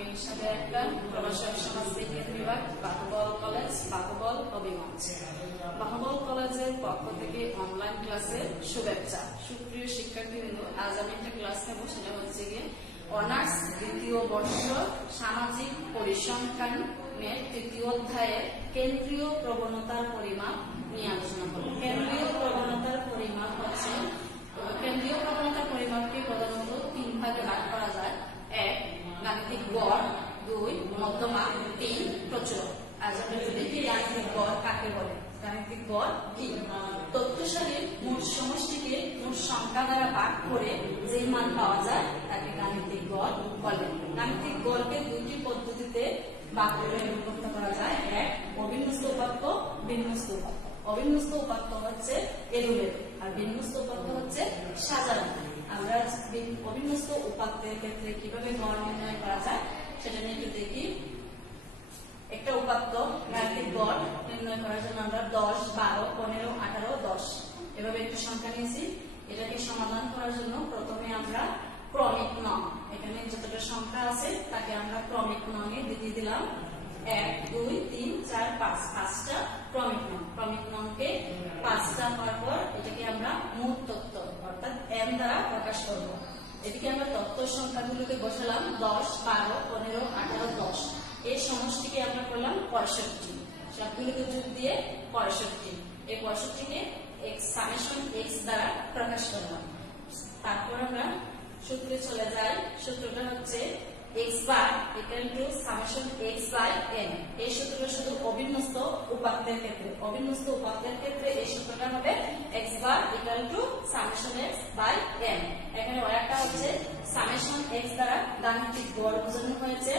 আমি সাথে একটা প্রভাষক সমাজ বিজ্ঞান বিভাগ বাহুবল কলেজ বাহুবল হবিগঞ্জ। বাহুবল কলেজের পক্ষ থেকে অনলাইন ক্লাসে শুভেচ্ছা। সুপ্রিয় শিক্ষার্থীবৃন্দ, আজ আমি একটা ক্লাস নেব, সেটা হচ্ছে গিয়ে অনার্স দ্বিতীয় বর্ষ সামাজিক পরিসংখ্যানের তৃতীয় অধ্যায়ের কেন্দ্রীয় প্রবণতার পরিমাপ নিয়ে আলোচনা করব। কেন্দ্রীয় প্রবণতার পরিমাপ হচ্ছে, কেন্দ্রীয় প্রবণতার পরিমাপকে প্রধানত তিন ভাগে ভাগ করা যায়। 1 গাণিতিক গড়, 2 মধ্যমা, 3 প্রচুরক। আজ আমরা দেখি গাণিতিক গড় কাকে বলে। গাণিতিক গড় কি? তথ্য সারির মোট সমষ্টিকে মোট সংখ্যা দ্বারা ভাগ করে যে মান পাওয়া যায় তাকে গাণিতিক গড় বলে। গাণিতিক গড়কে দুটি পদ্ধতিতে ভাগ করে বিভক্ত করা যায়। 1 অবিন্যস্ত উপাত্ত, বিন্যস্ত উপাত্ত। অবিন্যস্ত উপাত্ত হচ্ছে এলোমেলো আর বিন্যস্ত উপাত্ত হচ্ছে সাজানো। আমরা অবিন্যস্ত উপাত্তের ক্ষেত্রে কিভাবে গড় নির্ণয় করা যায় সেটা নিয়ে একটু দেখি। একটা উপাত্ত গাণিতিক গড় নির্ণয় করার জন্য আমরা 10, 12, 15, 18, 10 এভাবে একটা সংখ্যা নিয়েছি। এটাকে সমাধান করার জন্য প্রথমে আমরা ক্রমিক নং, এখানে যতটা সংখ্যা আছে তাকে আমরা ক্রমিক নঙে দিয়ে দিলাম 1, 2, 3, 4, 5 পাঁচটা ক্রমিক নং। ক্রমিক নংকে 5টা হওয়ার পর এটাকে আমরা মোট তথ্য অর্থাৎ m দ্বারা প্রকাশ করব। এদিকে আমরা তথ্য সংখ্যাগুলোকে বসালাম 10, 12, 15, 18, 10। এই সমষ্টিকে আমরা করলাম 65, সবগুলোকে যোগ দিয়ে 65। এই 65কে সামেশন x দ্বারা প্রকাশ করলাম। তারপর আমরা সূত্রে চলে যাই। সূত্রটা হচ্ছে x bar equal to summation x by n। এই সূত্রটা শুধু অবিন্যস্ত উপাত্তের ক্ষেত্রে। অবিন্যস্ত উপাত্তের ক্ষেত্রে এই সূত্রটা হবে x bar equal to summation x by n। এখানে আরেকটা হচ্ছে summation x দ্বারা গাণিতিক গড় বোঝানো হয়েছে।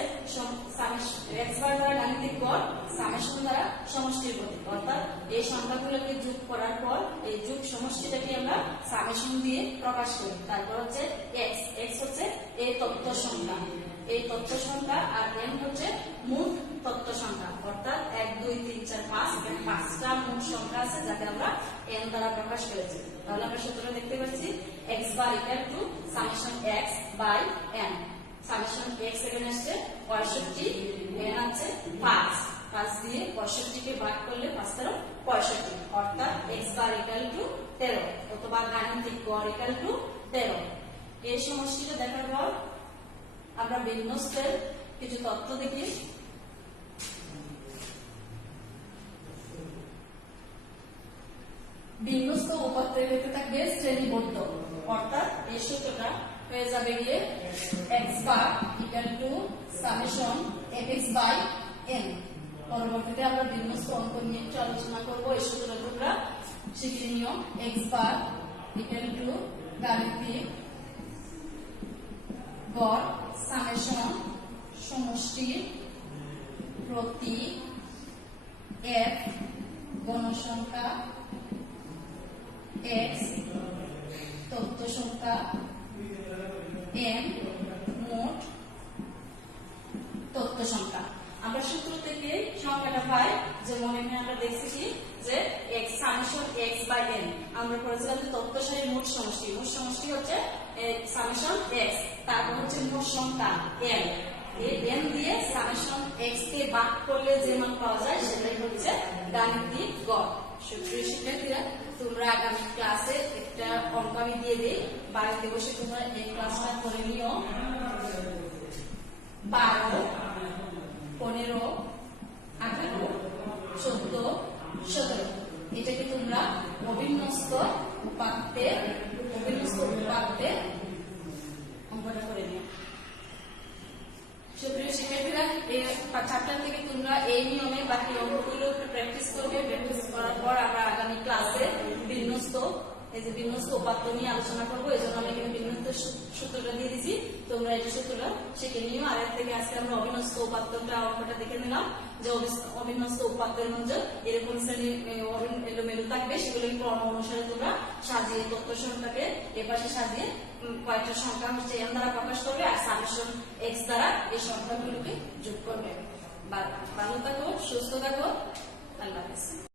x bar দ্বারা গাণিতিক গড়, summation দ্বারা সমষ্টির প্রতীক। অর্থাৎ এই সংখ্যাগুলোকে যোগ করার পর এই যোগ সমষ্টিটাকে আমরা summation দিয়ে প্রকাশ করি। তারপর হচ্ছে x, x হচ্ছে এই তথ্য সংখ্যা, এই তথ্য সংখ্যা, আর n হচ্ছে মোট তথ্য সংখ্যা। অর্থাৎ 1, 2, 3, 4, 5 এখানে 5টা মোট সংখ্যা আছে যাকে আমরা n দ্বারা প্রকাশ করেছি। তাহলে আমরা সূত্রটা দেখতে পাচ্ছি x bar equal to summation x by n। summation x এখানে আসছে 65, n আছে 5, 5 দিয়ে 65 কে ভাগ করলে 5 দ্বারা 65, অর্থাৎ x bar equal to 13 অথবা গাণিতিক গড় equal to 13। এই সমষ্টিটা দেখার পর আমরা বিন্যস্তের কিছু তথ্য দেখি। বিন্যস্ত উপাত্তের ক্ষেত্রে থাকবে শ্রেণীবদ্ধ, অর্থাৎ এই সূত্রটা হয়ে যাবে গিয়ে x bar equal to summation fx by n। পরবর্তীতে আমরা বিন্যস্ত অঙ্ক নিয়ে একটু আলোচনা করব। এই সূত্রটা তোমরা শিখে নিও। x bar equal to গাণিতিক গড় সামেশন সমষ্টি প্রতি f গণসংখ্যা x তথ্য সংখ্যা m মোট তথ্য সংখ্যা। আমরা সূত্র থেকে সংখ্যাটা পাই, যেমন এখানে আমরা দেখছি যে x summation x by n। আমরা পড়েছিলাম যে তথ্য সারির মোট সমষ্টি, মোট সমষ্টি হচ্ছে সামেশন x, তারপর হচ্ছে মোট সংখ্যা m। এই m দিয়ে সামেশন x কে ভাগ করলে যে মান পাওয়া যায় সেটাই হচ্ছে গাণিতিক গড়। সুপ্রিয় শিক্ষার্থীরা, তোমরা আগামী ক্লাসে একটা অঙ্ক আমি দিয়ে দিই, বাড়িতে বসে তোমরা এই ক্লাসটা করে নিও। 12, 15, 18, 14, 17 এটাকে তোমরা অবিন্যস্ত উপাত্তে অঙ্কটা করে নিও। সুপ্রিয় শিক্ষার্থীরা, এই চ্যাপ্টার থেকে তোমরা এই নিয়মে বাকি অঙ্কগুলো প্র্যাকটিস করবে। প্র্যাকটিস করার পর আমরা আগামী ক্লাসে বিন্যস্ত উপাত্ত নিয়ে আলোচনা করবো। এই জন্য আমি এখানে বিন্যস্ত সূত্রটা দিয়ে দিচ্ছি, তোমরা এই সূত্রটা শিখে নিও। আর এর থেকে আজকে আমরা অবিন্যস্ত উপাত্তটা অঙ্কটা দেখে নিলাম যে অবিন্যস্ত উপাত্তের মধ্যে এরকম শ্রেণী এলোমেলো থাকবে, সেগুলো ক্রম অনুসারে তোমরা সাজিয়ে তথ্য সংখ্যাকে এপাশে সাজিয়ে কয়েকটা সংখ্যা হচ্ছে m দ্বারা প্রকাশ করবে আর সামেশন x দ্বারা এই সংখ্যাগুলোকে যোগ করবে। ভালো থাকো, সুস্থ থাকো, আল্লাহ হাফেজ।